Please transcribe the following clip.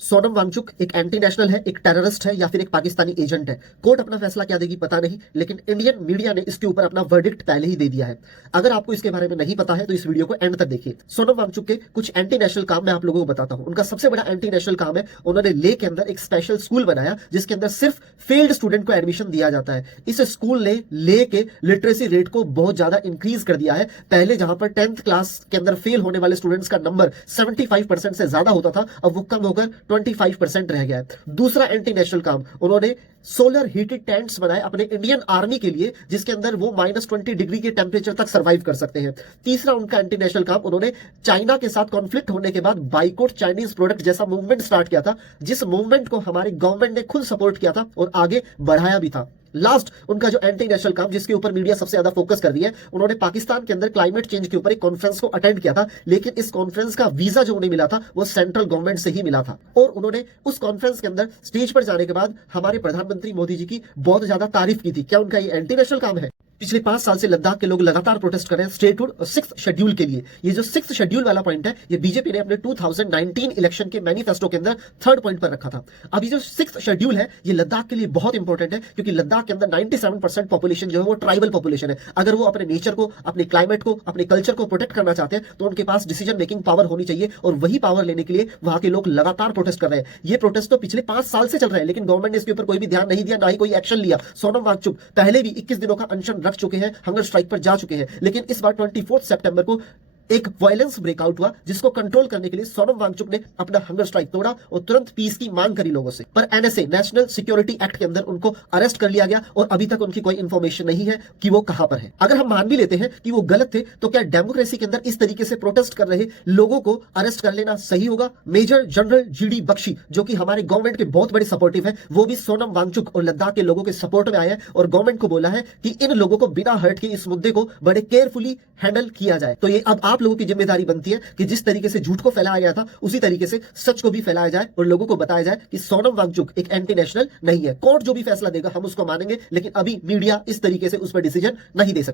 सोनम वांगचुक एक anti national है, एक टेररिस्ट है या फिर एक पाकिस्तानी एजेंट है। कोर्ट अपना फैसला क्या देगी पता नहीं, लेकिन इंडियन मीडिया ने इसके ऊपर अपना वर्डिक्ट पहले ही दे दिया है। अगर आपको इसके बारे में नहीं पता है तो इस वीडियो को एंड तक देखिए। सोनम वांगचुक के कुछ एंटी नेशनल काम मैं आप लोगों को बताता हूं। उनका सबसे बड़ा एंटी नेशनल काम है, उन्होंने ले के अंदर एक स्पेशल स्कूल बनाया जिसके अंदर सिर्फ फेल्ड स्टूडेंट को एडमिशन दिया जाता है। इस स्कूल ने ले के लिटरेसी रेट को बहुत ज्यादा इंक्रीज कर दिया है। पहले जहां पर 10th क्लास के अंदर फेल होने वाले स्टूडेंट्स का नंबर 75% से ज्यादा होता था, अब वो कम होकर 25% रह गया है। दूसरा एंटी नेशनल काम, उन्होंने सोलर हीटेड टेंट्स बनाए अपने इंडियन आर्मी के लिए, जिसके अंदर वो -20 डिग्री के टेम्परेचर तक सर्वाइव कर सकते हैं। तीसरा उनका एंटी नेशनल काम, उन्होंने चाइना के साथ कॉन्फ्लिक्ट होने के बाद बाइकआउट चाइनीज प्रोडक्ट जैसा मूवमेंट स्टार्ट किया था, जिस मूवमेंट को हमारी गवर्नमेंट ने खुद सपोर्ट किया था और आगे बढ़ाया भी था। लास्ट उनका जो एंटी नेशनल काम, जिसके ऊपर मीडिया सबसे ज्यादा फोकस कर रही है, उन्होंने पाकिस्तान के अंदर क्लाइमेट चेंज के ऊपर एक कॉन्फ्रेंस को अटेंड किया था, लेकिन इस कॉन्फ्रेंस का वीजा जो उन्हें मिला था वो सेंट्रल गवर्नमेंट से ही मिला था। और उन्होंने उस कॉन्फ्रेंस के अंदर स्टेज पर जाने के बाद हमारे प्रधानमंत्री मोदी जी की बहुत ज्यादा तारीफ की थी। क्या उनका ये एंटी नेशनल काम है? पिछले 5 साल से लद्दाख के लोग लगातार प्रोटेस्ट कर रहे हैं स्टेटहुड और 6th शेड्यूल के लिए। ये जो 6th शेड्यूल वाला पॉइंट है, ये बीजेपी ने अपने 2019 इलेक्शन के मैनिफेस्टो के अंदर 3rd पॉइंट पर रखा था। अभी जो 6th शेड्यूल है, ये लद्दाख के लिए बहुत इंपॉर्टेंट है, क्योंकि लद्दाख के अंदर 97% पॉपुलेशन जो है वो ट्राइबल पॉपुलेशन है। अगर वो अपने नेचर को, अपने क्लाइमेट को, अपने कल्चर को प्रोटेक्ट करना चाहते हैं तो उनके पास डिसीजन मेकिंग पावर होनी चाहिए, और वही पावर लेने के लिए वहां के लोग लगातार प्रोटेस्ट कर रहे हैं। ये प्रोटेस्ट तो पिछले 5 साल से चल रहे हैं, लेकिन गवर्नमेंट ने इसके ऊपर कोई भी ध्यान नहीं दिया, ना ही कोई एक्शन लिया। सोनम वांगचुक पहले भी 21 दिनों का अनशन रख चुके हैं, हंगर स्ट्राइक पर जा चुके हैं, लेकिन इस बार 24 सितंबर को एक वायलेंस ब्रेकआउट हुआ, जिसको कंट्रोल करने के लिए सोनम वांगचुक ने अपना हंगर स्ट्राइक तोड़ा और तुरंत पीस की मांग करी लोगों से। पर एनएसए, नेशनल सिक्योरिटी एक्ट के अंदर उनको अरेस्ट कर लिया गया और अभी तक उनकी कोई इंफॉर्मेशन नहीं है कि वो कहां पर है। अगर हम मान भी लेते हैं कि वो गलत थे, तो क्या डेमोक्रेसी के अंदर इस तरीके से प्रोटेस्ट कर रहे लोगों को अरेस्ट कर लेना सही होगा? मेजर जनरल जीडी बख्शी, जो कि हमारे गवर्नमेंट के बहुत बड़े सपोर्टिव है, वो भी सोनम वांगचुक और लद्दाख के लोगों के सपोर्ट में आए हैं और गवर्नमेंट को बोला है कि इन लोगों को बिना हर्ट के इस मुद्दे को बड़े केयरफुली हैंडल किया जाए। तो ये अब आप लोगों की जिम्मेदारी बनती है कि जिस तरीके से झूठ को फैलाया गया था, उसी तरीके से सच को भी फैलाया जाए और लोगों को बताया जाए कि सोनम वांगचुक एक एंटी नेशनल नहीं है। कोर्ट जो भी फैसला देगा हम उसको मानेंगे, लेकिन अभी मीडिया इस तरीके से उस पर डिसीजन नहीं दे सकती।